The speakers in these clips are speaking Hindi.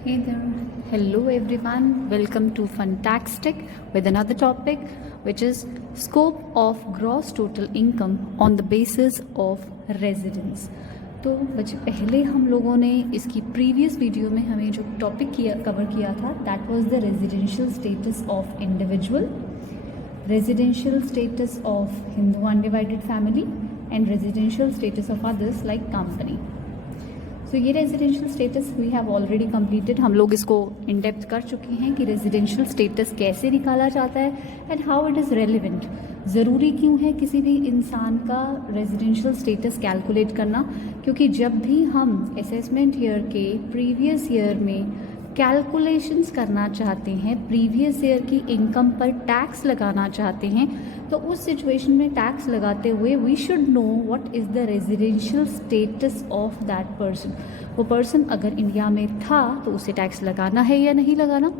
Hey there. Hello everyone. Welcome to Fantastic with another topic which is scope of gross total income on the basis of residence. तो बच्चे पहले हम लोगों ने इसकी प्रीवियस वीडियो में हमें जो टॉपिक कवर किया था that was the residential status of individual, residential status of Hindu undivided family and residential status of others like company. So ये residential status we have already completed. हम लोग इसको इन डेप्थ कर चुके हैं कि रेजिडेंशियल स्टेटस कैसे निकाला जाता है and how it is relevant. ज़रूरी क्यों है किसी भी इंसान का रेजिडेंशियल स्टेटस कैलकुलेट करना, क्योंकि जब भी हम असेसमेंट ईयर के प्रीवियस ईयर में कैलकुलेशंस करना चाहते हैं, प्रीवियस ईयर की इनकम पर टैक्स लगाना चाहते हैं, तो उस सिचुएशन में टैक्स लगाते हुए we should know what is the residential status of that person. वो पर्सन अगर इंडिया में था तो उसे टैक्स लगाना है या नहीं लगाना,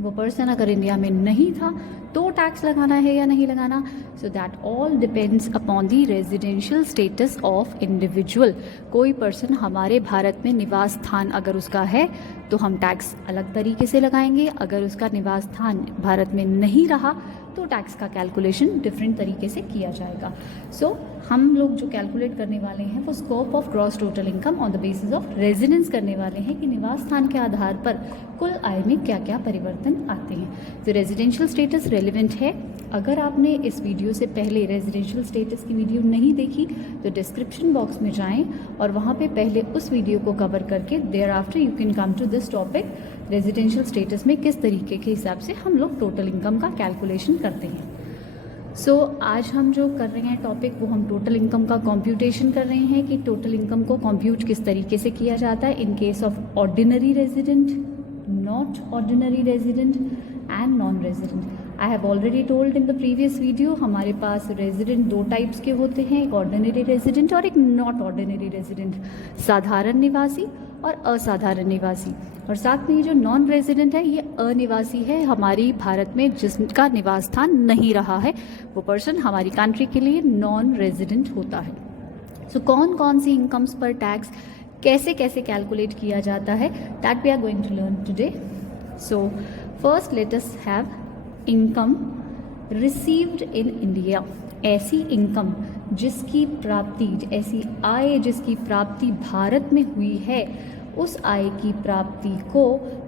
वो पर्सन अगर इंडिया में नहीं था तो टैक्स लगाना है या नहीं लगाना. So that all depends upon the residential status of individual. कोई पर्सन हमारे भारत में निवास स्थान अगर उसका है तो हम टैक्स अलग तरीके से लगाएंगे, अगर उसका निवास स्थान भारत में नहीं रहा तो टैक्स का कैलकुलेशन डिफरेंट तरीके से किया जाएगा. सो हम लोग जो कैलकुलेट करने वाले हैं वो scope of gross total income on the basis of residence करने वाले हैं कि निवास स्थान के आधार पर कुल आय में क्या क्या परिवर्तन आते हैं. तो रेजिडेंशियल स्टेटस रेलिवेंट है. अगर आपने इस वीडियो से पहले रेजिडेंशियल स्टेटस की वीडियो नहीं देखी तो डिस्क्रिप्शन बॉक्स में जाएं और वहाँ पे पहले उस वीडियो को कवर करके thereafter you can come to this topic. Residential status में किस तरीके के हिसाब से हम लोग टोटल इनकम का कैलकुलेशन करते हैं. सो आज हम जो कर रहे हैं टॉपिक वो हम टोटल इनकम का कंप्यूटेशन कर रहे हैं कि टोटल इनकम को कंप्यूट किस तरीके से किया जाता है in case of ordinary resident, not ordinary resident and non resident. I have already told in the previous video हमारे पास रेजिडेंट दो टाइप्स के होते हैं, एक ऑर्डिनरी रेजिडेंट और एक नॉट ऑर्डिनरी रेजिडेंट, साधारण निवासी और असाधारण निवासी. और साथ में ये जो नॉन रेजिडेंट है ये अनिवासी है, हमारी भारत में जिसका निवास स्थान नहीं रहा है वो पर्सन हमारी कंट्री के लिए नॉन रेजिडेंट होता है. सो कौन कौन सी इनकम्स पर टैक्स कैसे कैसे कैलकुलेट किया जाता है that we are going to learn today. So first let us have income received in India. ऐसी इनकम जिसकी प्राप्ति, ऐसी आय जिसकी प्राप्ति भारत में हुई है, उस आय की प्राप्ति को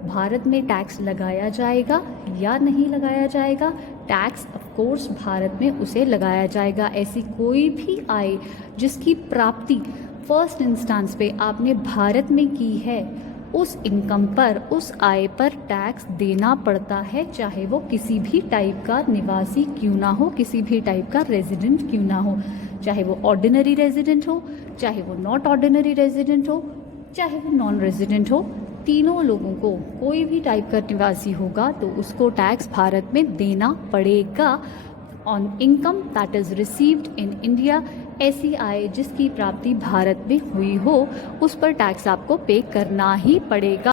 भारत में टैक्स लगाया जाएगा या नहीं लगाया जाएगा. टैक्स ऑफ कोर्स भारत में उसे लगाया जाएगा. ऐसी कोई भी आय जिसकी प्राप्ति फर्स्ट इंस्टेंस पे आपने भारत में की है, उस इनकम पर, उस आय पर टैक्स देना पड़ता है, चाहे वो किसी भी टाइप का निवासी क्यों ना हो, किसी भी टाइप का रेजिडेंट क्यों ना हो, चाहे वो ऑर्डिनरी रेजिडेंट हो, चाहे वो नॉट ऑर्डिनरी रेजिडेंट हो, चाहे वो नॉन रेजिडेंट हो. तीनों लोगों को कोई भी टाइप का निवासी होगा तो उसको टैक्स भारत में देना पड़ेगा on income that is received in India. ऐसी आय जिसकी प्राप्ति भारत में हुई हो उस पर टैक्स आपको पे करना ही पड़ेगा.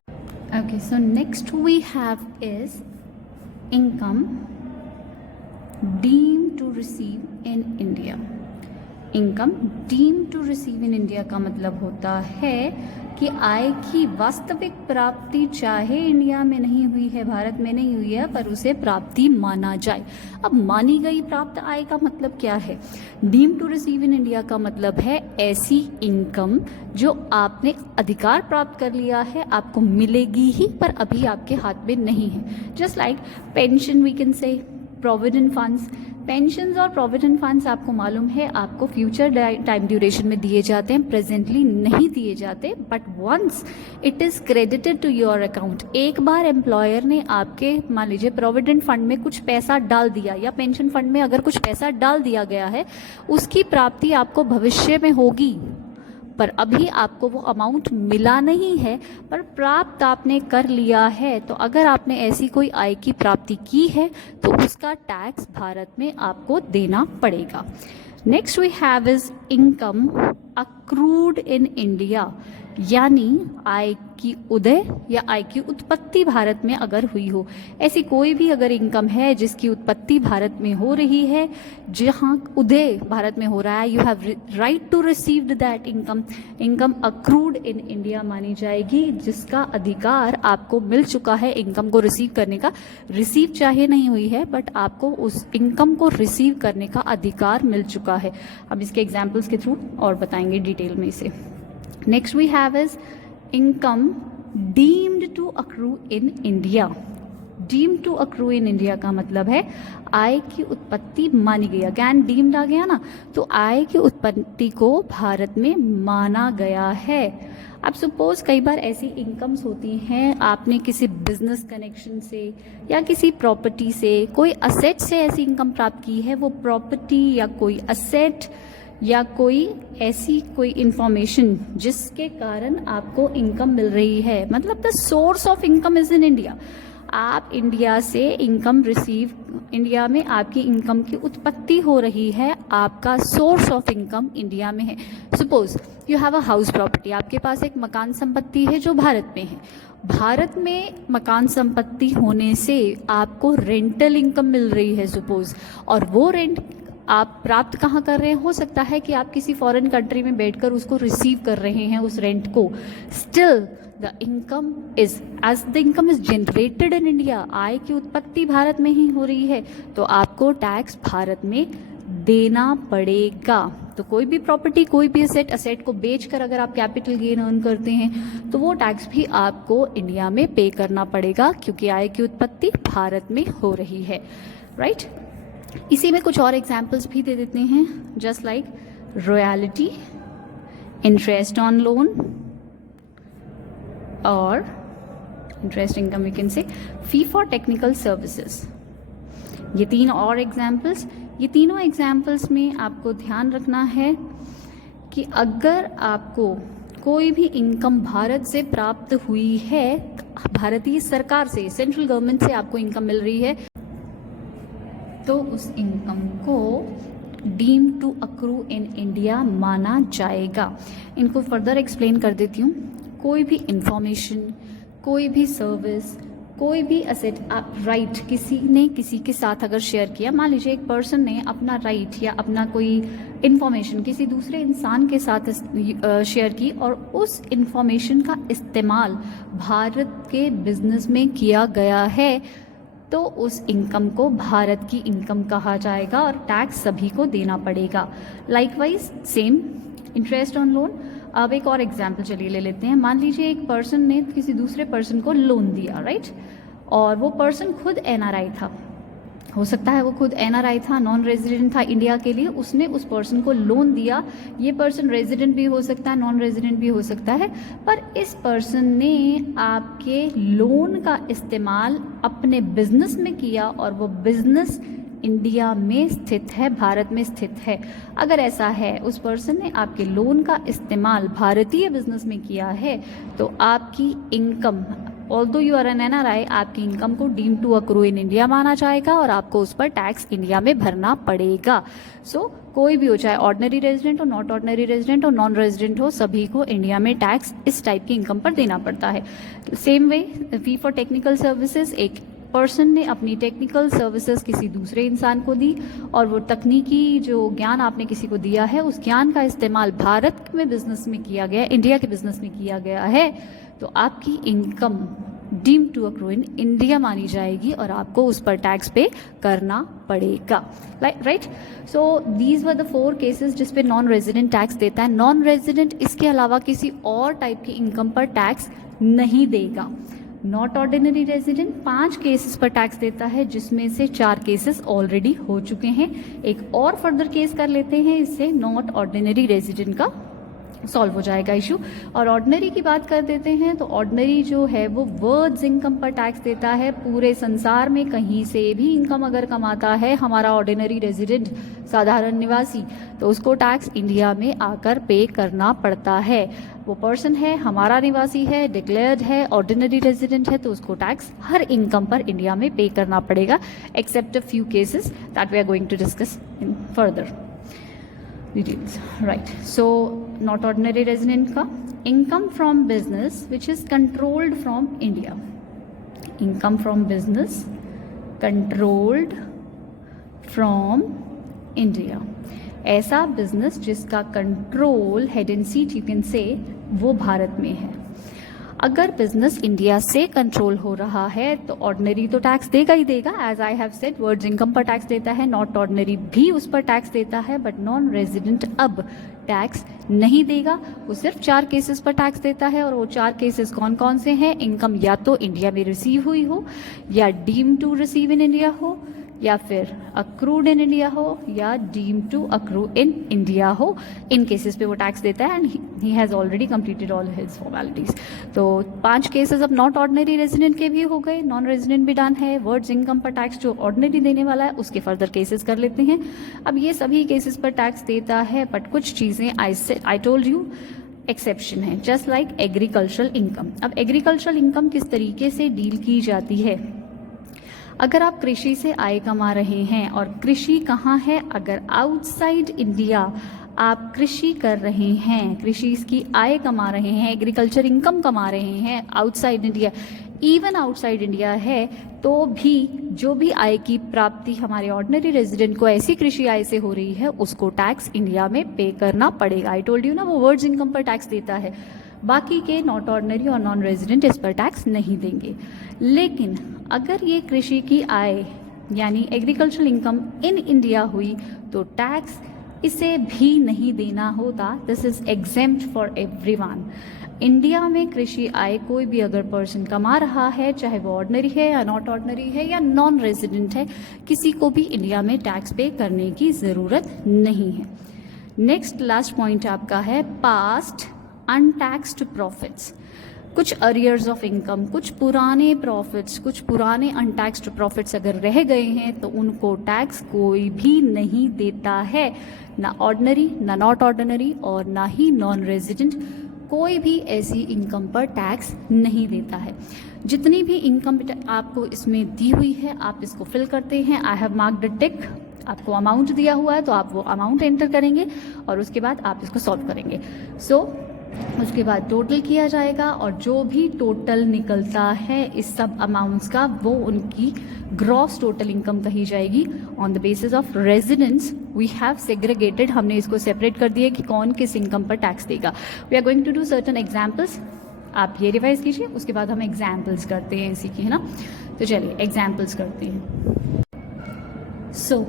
Okay, so next we have is income deemed to receive in India. Income deemed to receive in India का मतलब होता है कि आय की वास्तविक प्राप्ति चाहे इंडिया में नहीं हुई है, भारत में नहीं हुई है, पर उसे प्राप्ति माना जाए. अब मानी गई प्राप्त आय का मतलब क्या है? Deemed to receive in India का मतलब है ऐसी इनकम जो आपने अधिकार प्राप्त कर लिया है, आपको मिलेगी ही पर अभी आपके हाथ में नहीं है. Just like pension we can say, provident funds. Pensions और प्रोविडेंट फंड्स आपको मालूम है आपको फ्यूचर टाइम ड्यूरेशन में दिए जाते हैं, प्रेजेंटली नहीं दिए जाते, but once it is credited to your account. एक बार एम्प्लॉयर ने आपके मान लीजिए प्रोविडेंट फंड में कुछ पैसा डाल दिया या पेंशन फंड में अगर कुछ पैसा डाल दिया गया है, उसकी प्राप्ति आपको भविष्य में होगी, पर अभी आपको वो अमाउंट मिला नहीं है, पर प्राप्त आपने कर लिया है. तो अगर आपने ऐसी कोई आय की प्राप्ति की है तो उसका टैक्स भारत में आपको देना पड़ेगा. Next we have is income accrued in India, यानी आय की उदय या आय की उत्पत्ति भारत में अगर हुई हो, ऐसी कोई भी अगर इनकम है जिसकी उत्पत्ति भारत में हो रही है, जहां उदय भारत में हो रहा है, you have right to receive that income. Income accrued in India मानी जाएगी, जिसका अधिकार आपको मिल चुका है इनकम को रिसीव करने का। रिसीव चाहे नहीं हुई है, बट आपको उस इनकम को रिसीव करने का अधिकार मिल चुका है। अब इसके एग्जाम्पल्स के थ्रू और बताएंगे डिटेल में इसे। Next we have is income deemed to accrue in India. Deemed to accrue in India का मतलब है आय की उत्पत्ति मानी गई। अगेन डीम्ड आ गया ना, तो आय की उत्पत्ति को भारत में माना गया है। अब सपोज कई बार ऐसी इनकम्स होती हैं, आपने किसी बिजनेस कनेक्शन से या किसी प्रॉपर्टी से, कोई असेट से ऐसी इनकम प्राप्त की है। वो प्रॉपर्टी या कोई असेट या कोई ऐसी कोई इंफॉर्मेशन जिसके कारण आपको इनकम मिल रही है, मतलब the source of income is in India. आप इंडिया से इनकम रिसीव, इंडिया में आपकी इनकम की उत्पत्ति हो रही है, आपका सोर्स ऑफ इनकम इंडिया में है। Suppose you have a house property, आपके पास एक मकान संपत्ति है जो भारत में है। भारत में मकान संपत्ति होने से आपको रेंटल इनकम मिल रही है सपोज, और वो रेंट आप प्राप्त कहाँ कर रहे हैं। हो सकता है कि आप किसी फॉरेन कंट्री में बैठकर उसको रिसीव कर रहे हैं उस रेंट को। Still the income is, as the income is generated in India, आय की उत्पत्ति भारत में ही हो रही है, तो आपको टैक्स भारत में देना पड़ेगा। तो कोई भी प्रॉपर्टी, कोई भी असेट को बेचकर अगर आप कैपिटल गेन अर्न करते हैं, तो वो टैक्स भी आपको इंडिया में पे करना पड़ेगा, क्योंकि आय की उत्पत्ति भारत में हो रही है। राइट इसी में कुछ और एग्जाम्पल्स भी दे देते हैं, just like royalty, interest on loan और interest income we can say fee for technical services. ये तीन और एग्जाम्पल्स, ये तीनों एग्जाम्पल्स में आपको ध्यान रखना है कि अगर आपको कोई भी इनकम भारत से प्राप्त हुई है, भारतीय सरकार से, सेंट्रल गवर्नमेंट से आपको इनकम मिल रही है, तो उस इनकम को deem to accrue in India माना जाएगा। इनको फर्दर एक्सप्लेन कर देती हूँ। कोई भी इंफॉर्मेशन, कोई भी सर्विस, कोई भी असेट, आप राइट किसी ने किसी के साथ अगर शेयर किया, मान लीजिए एक पर्सन ने अपना राइट या अपना कोई इंफॉर्मेशन किसी दूसरे इंसान के साथ शेयर की, और उस इंफॉर्मेशन का इस्तेमाल भारत के बिजनेस में किया गया है, तो उस इनकम को भारत की इनकम कहा जाएगा और टैक्स सभी को देना पड़ेगा। Likewise same interest on loan. अब एक और एग्जाम्पल चलिए ले लेते हैं। मान लीजिए एक पर्सन ने किसी दूसरे पर्सन को लोन दिया, राइट, और वो पर्सन खुद एनआरआई था, हो सकता है वो खुद एनआरआई था, नॉन रेजिडेंट था इंडिया के लिए, उसने उस पर्सन को लोन दिया। ये पर्सन रेजिडेंट भी हो सकता है, नॉन रेजिडेंट भी हो सकता है, पर इस पर्सन ने आपके लोन का इस्तेमाल अपने बिजनेस में किया, और वो बिजनेस इंडिया में स्थित है, भारत में स्थित है। अगर ऐसा है, उस पर्सन ने आपके लोन का इस्तेमाल भारतीय बिजनेस में किया है, तो आपकी income, although you are an NRI, आपकी इनकम को deem to accrue in India माना जाएगा और आपको उस पर टैक्स इंडिया में भरना पड़ेगा। सो कोई भी हो, चाहे ऑर्डिनरी रेजिडेंट हो, नॉट ऑर्डिनरी रेजिडेंट हो, नॉन रेजिडेंट हो, सभी को इंडिया में टैक्स इस टाइप की इनकम पर देना पड़ता है। Same way fee for technical services, एक पर्सन ने अपनी टेक्निकल सर्विसेज किसी दूसरे इंसान को दी, और वो तकनीकी जो ज्ञान आपने किसी को दिया है, उस ज्ञान का इस्तेमाल भारत में बिजनेस में किया गया, इंडिया के बिजनेस में किया गया है, तो आपकी income deem to accrue in India मानी जाएगी और आपको उस पर टैक्स पे करना पड़ेगा। Right, so these were the 4 cases जिस पे नॉन रेजिडेंट टैक्स देता है। नॉन रेजिडेंट इसके अलावा किसी और टाइप की इनकम पर टैक्स नहीं देगा। नॉट ऑर्डिनरी रेजिडेंट 5 केसेस पर टैक्स देता है, जिसमें से 4 केसेस ऑलरेडी हो चुके हैं। एक और फर्दर केस कर लेते हैं, इससे नॉट ऑर्डिनरी रेजिडेंट का सॉल्व हो जाएगा इशू। और ऑर्डिनरी की बात कर देते हैं, तो ऑर्डिनरी जो है वो वर्ड्स इनकम पर टैक्स देता है। पूरे संसार में कहीं से भी इनकम अगर कमाता है हमारा ऑर्डिनरी रेजिडेंट, साधारण निवासी, तो उसको टैक्स इंडिया में आकर पे करना पड़ता है। वो पर्सन है, हमारा निवासी है, डिक्लेयर्ड है, ऑर्डिनरी रेजिडेंट है, तो उसको टैक्स हर इनकम पर इंडिया में पे करना पड़ेगा, except a few cases that we are going to discuss in further. Details, right. So not ordinary resident का income from business which is controlled from India. Income from business controlled from India. ऐसा बिजनेस जिसका control, head and seat you can say, वो भारत में है. अगर बिजनेस इंडिया से कंट्रोल हो रहा है तो ऑर्डिनरी तो टैक्स देगा ही देगा. As I have said, words income पर टैक्स देता है, नॉट ऑर्डिनरी भी उस पर टैक्स देता है, बट नॉन रेजिडेंट अब टैक्स नहीं देगा. वो सिर्फ 4 केसेस पर टैक्स देता है, और वो 4 केसेस कौन कौन से हैं? इनकम या तो इंडिया में रिसीव हुई हो, या deem to receive in India हो, या फिर अक्रूड इन इंडिया हो, या deem to accrue in India हो. इन केसेस पे वो टैक्स देता है, and he has already completed all his formalities. तो 5 केसेस अब नॉट ऑर्डिनरी रेजिडेंट के भी हो गए, नॉन रेजिडेंट भी डन है. वर्ड्स इनकम पर टैक्स जो ऑर्डिनरी देने वाला है उसके फर्दर केसेस कर लेते हैं. अब ये सभी केसेस पर टैक्स देता है, बट कुछ चीज़ें आई टोल्ड यू एक्सेप्शन है, जस्ट लाइक एग्रीकल्चरल इनकम. अब एग्रीकल्चरल इनकम किस तरीके से डील की जाती है? अगर आप कृषि से आय कमा रहे हैं, और कृषि कहाँ है? अगर आउटसाइड इंडिया आप कृषि कर रहे हैं, कृषि की आय कमा रहे हैं, एग्रीकल्चर इनकम कमा रहे हैं outside India, even outside India है, तो भी जो भी आय की प्राप्ति हमारे ऑर्डिनरी रेजिडेंट को ऐसी कृषि आय से हो रही है, उसको टैक्स इंडिया में पे करना पड़ेगा. आई टोल्ड यू ना, वो वर्ड्स इनकम पर टैक्स देता है. बाकी के नॉट ऑर्डिनरी और नॉन रेजिडेंट इस पर टैक्स नहीं देंगे. लेकिन अगर ये कृषि की आय यानी एग्रीकल्चरल इनकम इन इंडिया हुई तो टैक्स इसे भी नहीं देना होता. This is exempt for everyone. India में कृषि आय कोई भी अगर पर्सन कमा रहा है, चाहे वो ऑर्डिनरी है या नॉट ऑर्डिनरी है या नॉन रेजिडेंट है, किसी को भी इंडिया में टैक्स पे करने की ज़रूरत नहीं है. नेक्स्ट लास्ट पॉइंट आपका है पास्ट अनटैक्स्ड प्रॉफिट्स. कुछ अरियर्स ऑफ इनकम, कुछ पुराने प्रॉफिट्स, कुछ पुराने अनटैक्स्ड प्रॉफिट्स अगर रह गए हैं तो उनको टैक्स कोई भी नहीं देता है. ना ऑर्डिनरी, ना नॉट ऑर्डिनरी, और ना ही नॉन रेजिडेंट, कोई भी ऐसी इनकम पर टैक्स नहीं देता है. जितनी भी इनकम आपको इसमें दी हुई है, आप इसको फिल करते हैं. आई हैव मार्क्ड अ टिक. आपको अमाउंट दिया हुआ है तो आप वो अमाउंट एंटर करेंगे, और उसके बाद आप इसको सॉल्व करेंगे. उसके बाद टोटल किया जाएगा, और जो भी टोटल निकलता है इस सब अमाउंट्स का, वो उनकी ग्रॉस टोटल इनकम कही जाएगी. On the basis of residence we have segregated, हमने इसको सेपरेट कर दिया कि कौन किस इनकम पर टैक्स देगा. We are going to do certain examples. आप ये रिवाइज कीजिए, उसके बाद हम एग्जाम्पल्स करते हैं इसी की, है ना. तो चलिए एग्जाम्पल्स करते हैं. So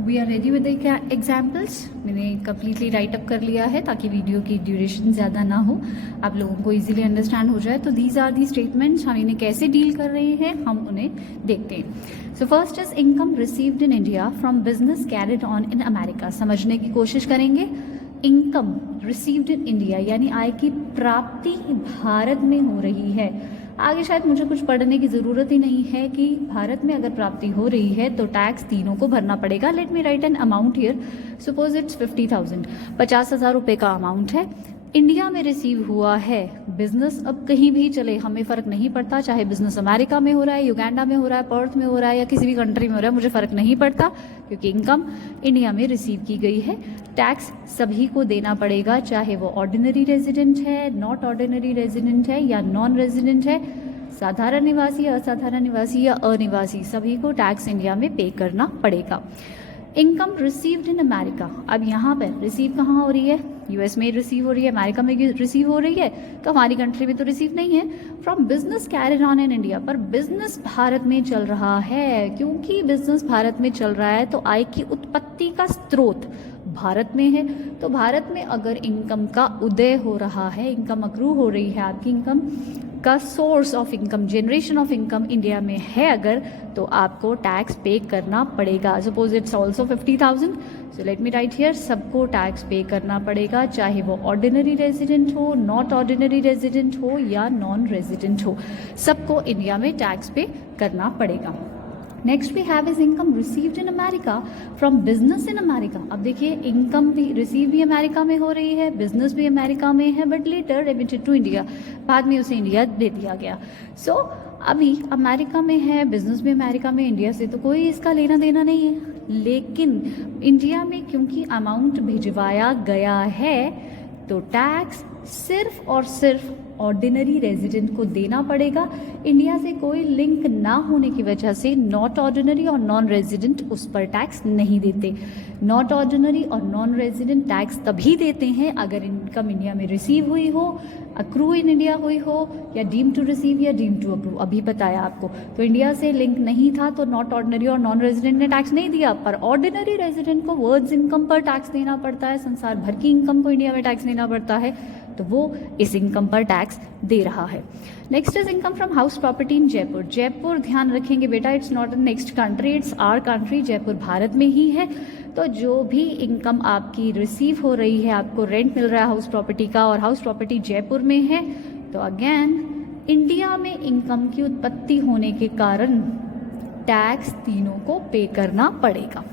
we are ready with examples. मैंने कम्प्लीटली राइट अप कर लिया है ताकि वीडियो की ड्यूरेशन ज़्यादा ना हो, आप लोगों को इजीली अंडरस्टैंड हो जाए. तो दीज आर दी स्टेटमेंट्स. हम इन्हें कैसे डील कर रहे हैं हम उन्हें देखते हैं. So first is income received in India from business carried on in America. समझने की कोशिश करेंगे. इनकम रिसीव्ड इन इंडिया यानी आय की प्राप्ति भारत में हो रही है. आगे शायद मुझे कुछ पढ़ने की ज़रूरत ही नहीं है कि भारत में अगर प्राप्ति हो रही है तो टैक्स तीनों को भरना पड़ेगा. Let me right an amount here. Suppose it's 50,000, 50,000 रुपये का अमाउंट है. इंडिया में रिसीव हुआ है. बिजनेस अब कहीं भी चले, हमें फ़र्क नहीं पड़ता, चाहे बिजनेस अमेरिका में हो रहा है, युगांडा में हो रहा है, पर्थ में हो रहा है, या किसी भी कंट्री में हो रहा है, मुझे फ़र्क नहीं पड़ता, क्योंकि इनकम इंडिया में रिसीव की गई है. टैक्स सभी को देना पड़ेगा, चाहे वो ऑर्डिनरी रेजिडेंट है, नॉट ऑर्डिनरी रेजिडेंट है, या नॉन रेजिडेंट है, साधारण निवासी, असाधारण निवासी या अनिवासी, सभी को टैक्स इंडिया में पे करना पड़ेगा. Income received in America. अब यहाँ पर रिसीव कहाँ हो रही है? यूएस में रिसीव हो रही है, अमेरिका में रिसीव हो रही है, तो हमारी कंट्री में तो रिसीव नहीं है. From business carried on in India, पर बिजनेस भारत में चल रहा है. क्योंकि बिजनेस भारत में चल रहा है तो आय की उत्पत्ति का स्रोत भारत में है. तो भारत में अगर इनकम का उदय हो रहा है, इनकम अक्रू हो रही है, आपकी इनकम का source of income, generation of income India में है अगर, तो आपको टैक्स पे करना पड़ेगा. Suppose it's also 50,000. So let me right here, सबको टैक्स पे करना पड़ेगा, चाहे वो ऑर्डिनरी रेजिडेंट हो, नॉट ऑर्डिनरी रेजिडेंट हो, या नॉन रेजिडेंट हो, सबको इंडिया में टैक्स पे करना पड़ेगा. Next we have is income received in America from business in America. अब देखिए, इनकम भी रिसीव भी अमेरिका में हो रही है, बिजनेस भी अमेरिका में है, but later remitted to India, बाद में उसे इंडिया दे दिया गया. सो अभी अमेरिका में है, बिजनेस भी अमेरिका में, इंडिया से तो कोई इसका लेना देना नहीं है. लेकिन इंडिया में क्योंकि अमाउंट भिजवाया गया है तो टैक्स सिर्फ और सिर्फ ऑर्डिनरी रेजिडेंट को देना पड़ेगा। इंडिया से कोई लिंक ना होने की वजह से नॉट ऑर्डिनरी और नॉन रेजिडेंट उस पर टैक्स नहीं देते। नॉट ऑर्डिनरी और नॉन रेजिडेंट टैक्स तभी देते हैं अगर इनकम इंडिया में रिसीव हुई हो, अक्रू इन इंडिया हुई हो, या डीम टू रिसीव या डीम टू अक्रू, अभी बताया आपको। तो इंडिया से लिंक नहीं था तो नॉट ऑर्डिनरी और नॉन रेजिडेंट ने टैक्स नहीं दिया, पर ऑर्डिनरी रेजिडेंट को वर्ड्स इनकम पर टैक्स देना पड़ता है। संसार भर की इनकम को इंडिया में टैक्स देना पड़ता है, तो वो इस इनकम पर टैक्स दे रहा है। Next is income from house property in Jaipur. Jaipur ध्यान रखेंगे बेटा, it's not a next country, it's our country. Jaipur Bharat में ही है। तो जो भी इनकम आपकी रिसीव हो रही है, आपको रेंट मिल रहा है हाउस प्रॉपर्टी का और हाउस प्रॉपर्टी जयपुर में है, तो अगेन इंडिया में इनकम की उत्पत्ति होने के कारण टैक्स तीनों को पे करना पड़ेगा।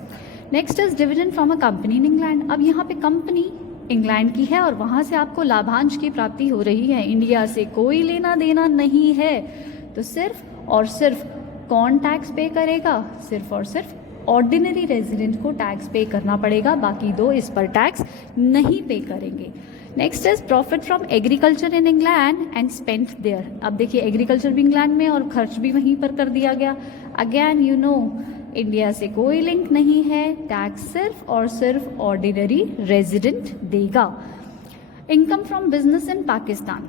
Next is dividend from a company in England. अब यहाँ पे कंपनी इंग्लैंड की है और वहाँ से आपको लाभांश की प्राप्ति हो रही है, इंडिया से कोई लेना देना नहीं है, तो सिर्फ और सिर्फ कौन टैक्स पे करेगा? सिर्फ और सिर्फ ऑर्डिनरी रेजिडेंट को टैक्स पे करना पड़ेगा, बाकी दो इस पर टैक्स नहीं पे करेंगे। Next is profit from agriculture in England and spent there. अब देखिए एग्रीकल्चर भी इंग्लैंड में और खर्च भी वहीं पर कर दिया गया। अगेन यू नो इंडिया से कोई लिंक नहीं है, टैक्स सिर्फ और सिर्फ ऑर्डिनरी रेजिडेंट देगा। Income from business in Pakistan.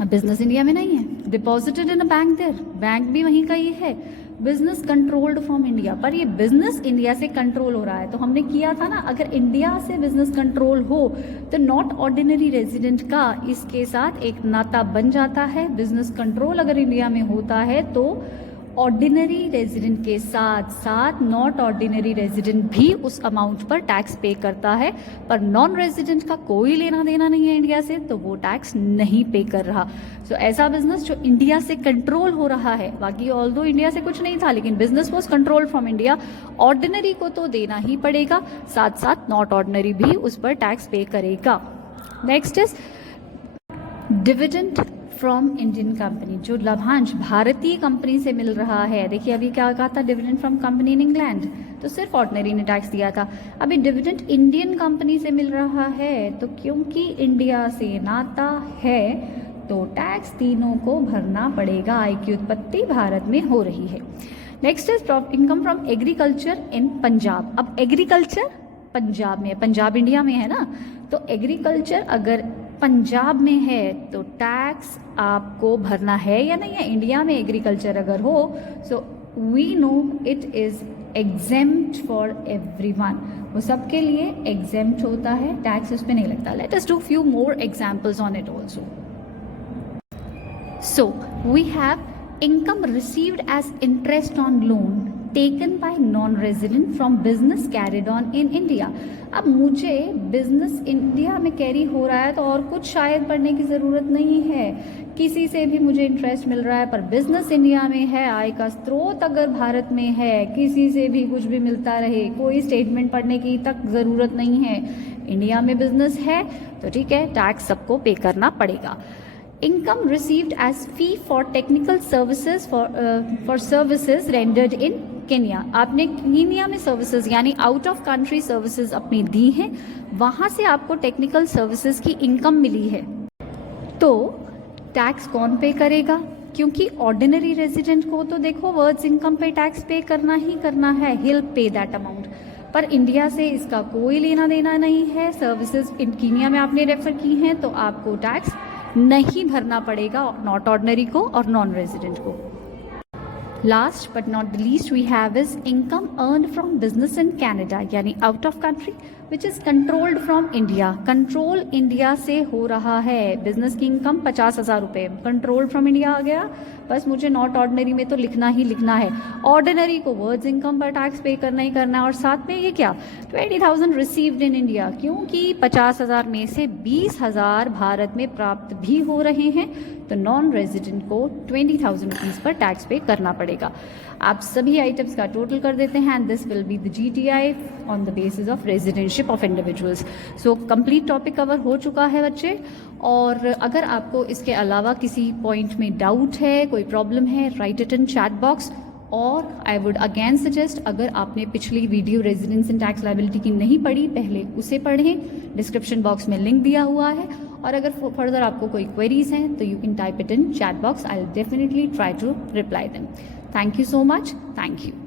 अब बिजनेस इंडिया में नहीं है, deposited in a bank there, bank भी वहीं का ही है। बिजनेस कंट्रोल्ड फ्रॉम इंडिया, पर ये बिजनेस इंडिया से कंट्रोल हो रहा है, तो हमने किया था ना, अगर इंडिया से बिजनेस कंट्रोल हो तो नॉट ऑर्डिनरी रेजिडेंट का इसके साथ एक नाता बन जाता है। बिजनेस कंट्रोल अगर इंडिया में होता है तो ऑर्डिनरी रेजिडेंट के साथ साथ नॉट ऑर्डिनरी रेजिडेंट भी उस अमाउंट पर टैक्स पे करता है, पर नॉन रेजिडेंट का कोई लेना देना नहीं है इंडिया से, तो वो टैक्स नहीं पे कर रहा। सो ऐसा बिजनेस जो इंडिया से कंट्रोल हो रहा है, बाकी ऑल्दो इंडिया से कुछ नहीं था लेकिन business was control from India, ordinary को तो देना ही पड़ेगा, साथ साथ नॉट ऑर्डिनरी भी उस पर टैक्स पे करेगा। Next is dividend from Indian company. जो लाभांश भारतीय कंपनी से मिल रहा है, देखिए अभी क्या कहा था, dividend from company in England, तो सिर्फ ऑर्डिनरी ने टैक्स दिया था। अभी डिविडेंड इंडियन कंपनी से मिल रहा है, तो क्योंकि इंडिया से नाता है तो टैक्स तीनों को भरना पड़ेगा। आय की उत्पत्ति भारत में हो रही है। Next is income from agriculture इन पंजाब। अब एग्रीकल्चर पंजाब में है, पंजाब इंडिया में है ना, तो एग्रीकल्चर अगर पंजाब में है तो टैक्स आपको भरना है या नहीं है? इंडिया में एग्रीकल्चर अगर हो, so we know it is exempt for everyone, वो सबके लिए एग्जेम्प्ट होता है, टैक्स उस पर नहीं लगता। Let us do few more examples on it also. So we have income received as interest on loan taken by non-resident from business carried on in India। अब मुझे बिजनेस इंडिया में कैरी हो रहा है तो और कुछ शायद पढ़ने की ज़रूरत नहीं है, किसी से भी मुझे इंटरेस्ट मिल रहा है, पर बिजनेस इंडिया में है, आय का स्रोत अगर भारत में है, किसी से भी कुछ भी मिलता रहे, कोई स्टेटमेंट पढ़ने की तक ज़रूरत नहीं है, इंडिया में बिजनेस है तो ठीक है, टैक्स सबको पे करना पड़ेगा। Income received as fee for technical services for services rendered in Kenya। आपने कीनिया में सर्विसेज यानी आउट ऑफ कंट्री सर्विसेज अपनी दी हैं, वहाँ से आपको टेक्निकल सर्विसेज की इनकम मिली है, तो टैक्स कौन पे करेगा? क्योंकि ऑर्डिनरी रेजिडेंट को तो देखो वर्ड्स इनकम पे टैक्स पे करना ही करना है, he'll pay that amount, पर इंडिया से इसका कोई लेना देना नहीं है। सर्विसेज इन कीनिया में आपने रेफर की हैं तो आपको टैक्स नहीं भरना पड़ेगा, नॉट ऑर्डिनरी को और नॉन रेजिडेंट को। Last but not the least we have is income earn from business in Canada, यानी out of country which is controlled from India. Control India से हो रहा है, बिजनेस की इनकम 50,000 रुपये, कंट्रोल फ्रॉम इंडिया आ गया, बस मुझे नॉट ऑर्डिनरी में तो लिखना ही लिखना है, ऑर्डिनरी को वर्ड्स इनकम पर टैक्स पे करना ही करना है, और साथ में ये क्या 20,000 रिसीव्ड इन इंडिया, क्योंकि 50,000 में से 20,000 भारत में प्राप्त भी हो रहे हैं, तो नॉन रेजिडेंट को 20,000 रुपीज़ पर टैक्स पे करना पड़ेगा। आप सभी आइटम्स का टोटल कर देते हैं and this will be the GTI on the basis of residentship of individuals. So complete topic cover हो चुका है बच्चे, और अगर आपको इसके अलावा किसी पॉइंट में डाउट है, कोई प्रॉब्लम है, right it in chat box, और आई वुड अगेन सजेस्ट, अगर आपने पिछली video residence and tax liability की नहीं पढ़ी, पहले उसे पढ़ें, डिस्क्रिप्शन बॉक्स में लिंक दिया हुआ है। और अगर फर्दर आपको कोई क्वेरीज हैं तो you can type it in chat box, I will definitely try to reply them. Thank you so much, thank you.